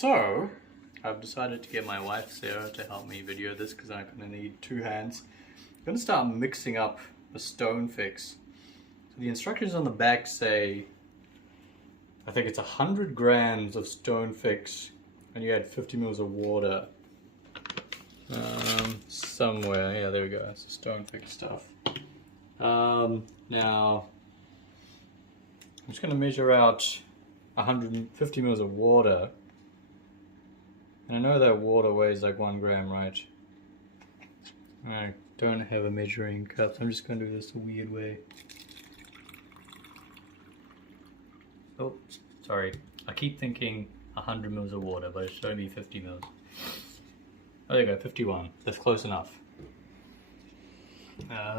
So, I've decided to get my wife Sarah to help me video this because I'm going to need 2 hands. I'm going to start mixing up the Stonefix. So the instructions on the back say, I think it's 100 grams of Stonefix and you add 50 mils of water. Somewhere, yeah, there we go, that's the Stonefix stuff. Now, I'm just going to measure out 150 mils of water. And I know that water weighs like 1 gram, right? I don't have a measuring cup, so I'm just going to do this a weird way. Oh, sorry. I keep thinking 100 mils of water, but it should only be 50 mils. Oh, there you go, 51. That's close enough.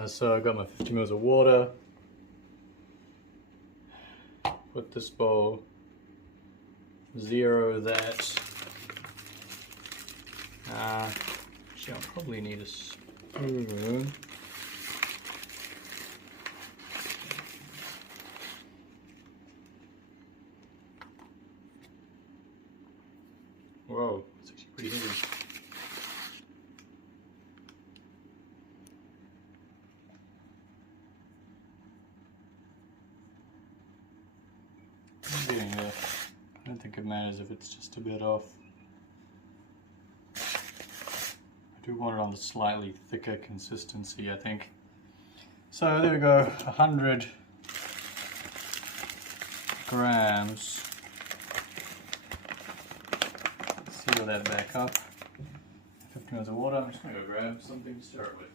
So I've got my 50 mils of water. Put this bowl, zero that. Actually, I'll probably need a spoon. Whoa, it's actually pretty heavy. I'm getting there. I don't think it matters if it's just a bit off. I do want it on the slightly thicker consistency, I think. So there we go, 100 grams. Seal that back up. 50 mils of water. I'm just going to go grab something to stir it with.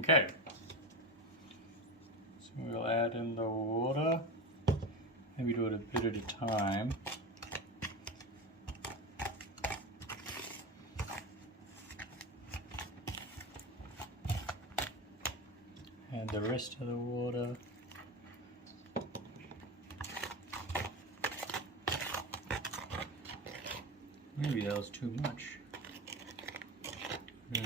Okay. So we'll add in the water. Maybe do it a bit at a time. And the rest of the water. Maybe that was too much. Yeah.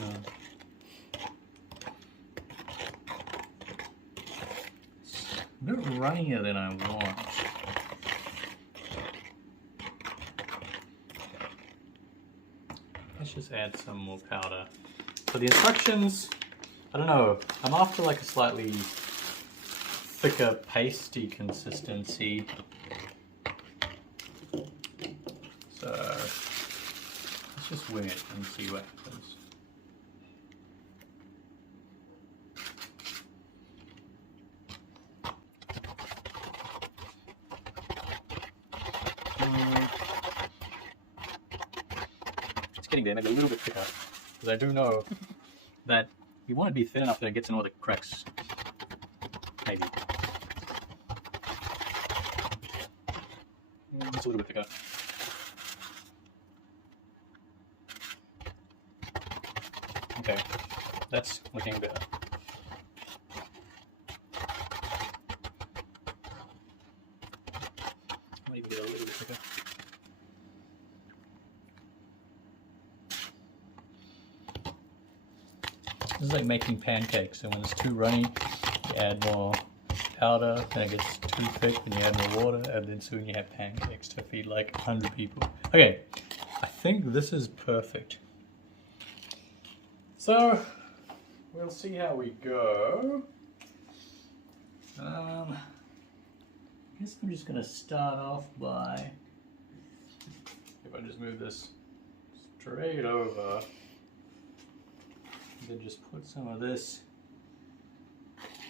It's a bit runnier than I want. Let's just add some more powder. So the instructions, I don't know, I'm after like a slightly thicker pasty consistency. So let's just wing it and see what happens. Getting there, maybe a little bit thicker, because I do know that you want it to be thin enough that it gets in all the cracks. Maybe. It's a little bit thicker. Okay, that's looking better. Might even get a little bit thicker. This is like making pancakes, so when it's too runny, you add more powder, then it gets too thick, then you add more water, and then soon you have pancakes to feed like 100 people. Okay, I think this is perfect. So, we'll see how we go. I guess I'm just going to start off by, if I just move this straight over, then just put some of this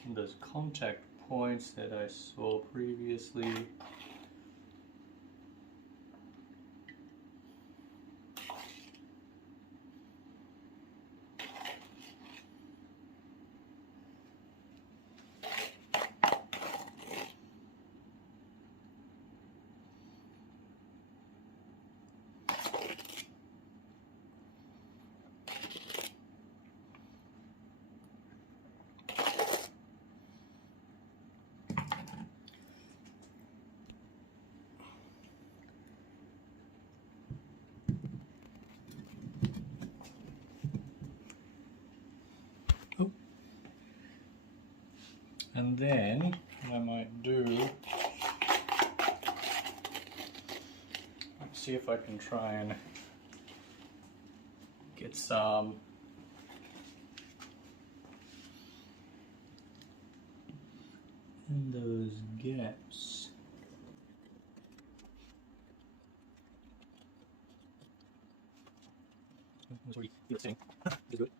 in those contact points that I saw previously. And then I might see if I can try and get some in those gaps. Sorry, it's sitting. It's good.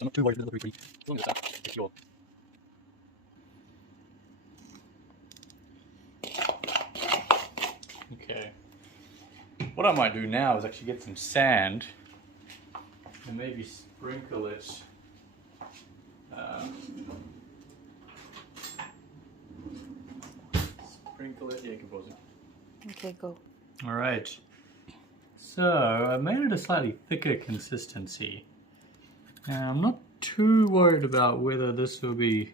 I'm not too worried about the 3D. As long as it's secure. Okay. What I might do now is actually get some sand and maybe sprinkle it. Sprinkle it. Yeah, you can pause it. Okay, go. All right. So I made it a slightly thicker consistency. I'm not too worried about whether this will be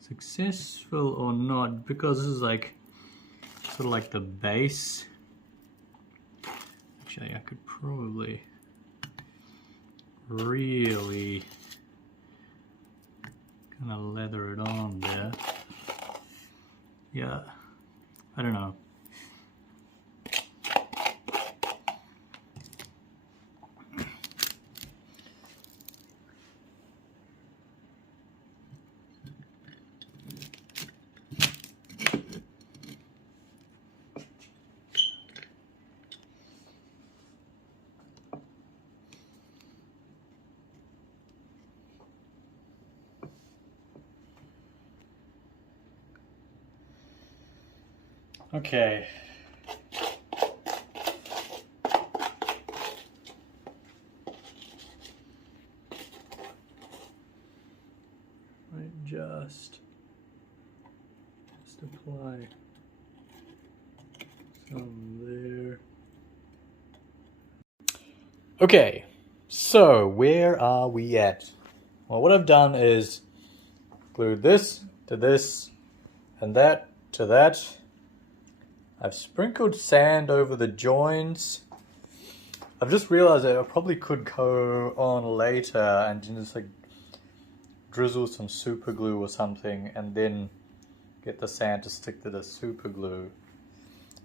successful or not, because this is like sort of like the base. Actually, I could probably really kind of leather it on there. Yeah, I don't know. Okay. Just apply some there. Okay, so where are we at? Well, what I've done is glued this to this and that to that. I've sprinkled sand over the joins. I've just realized that I probably could go on later and just like drizzle some super glue or something and then get the sand to stick to the super glue.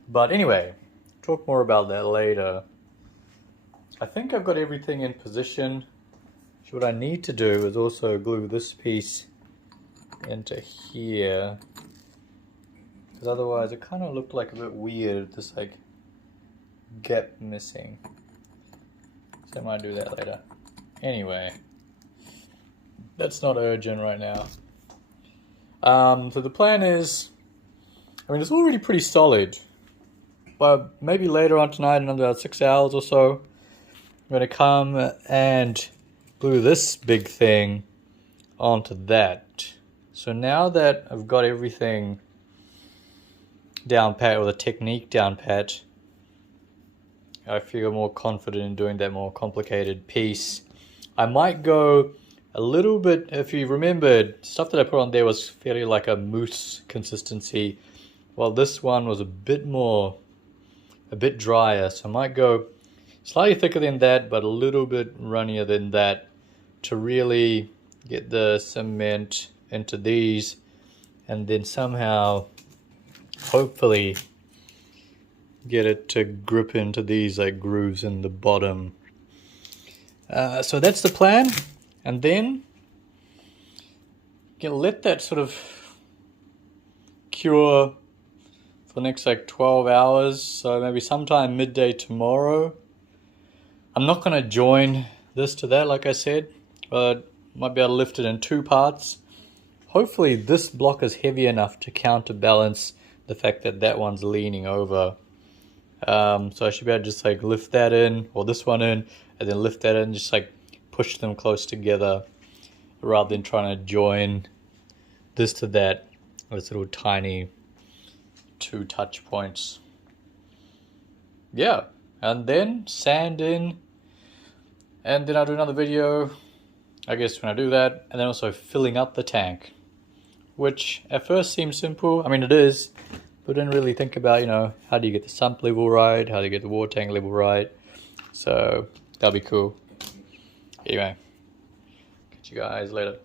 But anyway, talk more about that later. I think I've got everything in position. So what I need to do is also glue this piece into here, because otherwise it kind of looked like a bit weird, this like gap missing. So I might do that later. Anyway, that's not urgent right now. So the plan is, I mean, it's already pretty solid, but maybe later on tonight, in about 6 hours or so, I'm going to come and glue this big thing onto that. So now that I've got everything down pat, or the technique down pat, I feel more confident in doing that more complicated piece. I might go a little bit, if you remembered, stuff that I put on there was fairly like a mousse consistency, while this one was a bit drier. So I might go slightly thicker than that, but a little bit runnier than that, to really get the cement into these, and then somehow, hopefully, get it to grip into these like grooves in the bottom. So that's the plan, and then you can let that sort of cure for the next like 12 hours. So maybe sometime midday tomorrow. I'm not going to join this to that, like I said, but might be able to lift it in 2 parts. Hopefully this block is heavy enough to counterbalance the fact that that one's leaning over. So I should be able to just like lift that in, or this one in, and then lift that in, just like push them close together, rather than trying to join this to that, this little tiny 2 touch points. Yeah, and then sand in, and then I'll do another video, I guess, when I do that, and then also filling up the tank, which at first seems simple. I mean, it is, but didn't really think about, you know, how do you get the sump level right, how do you get the water tank level right. So that'll be cool. Anyway, catch you guys later.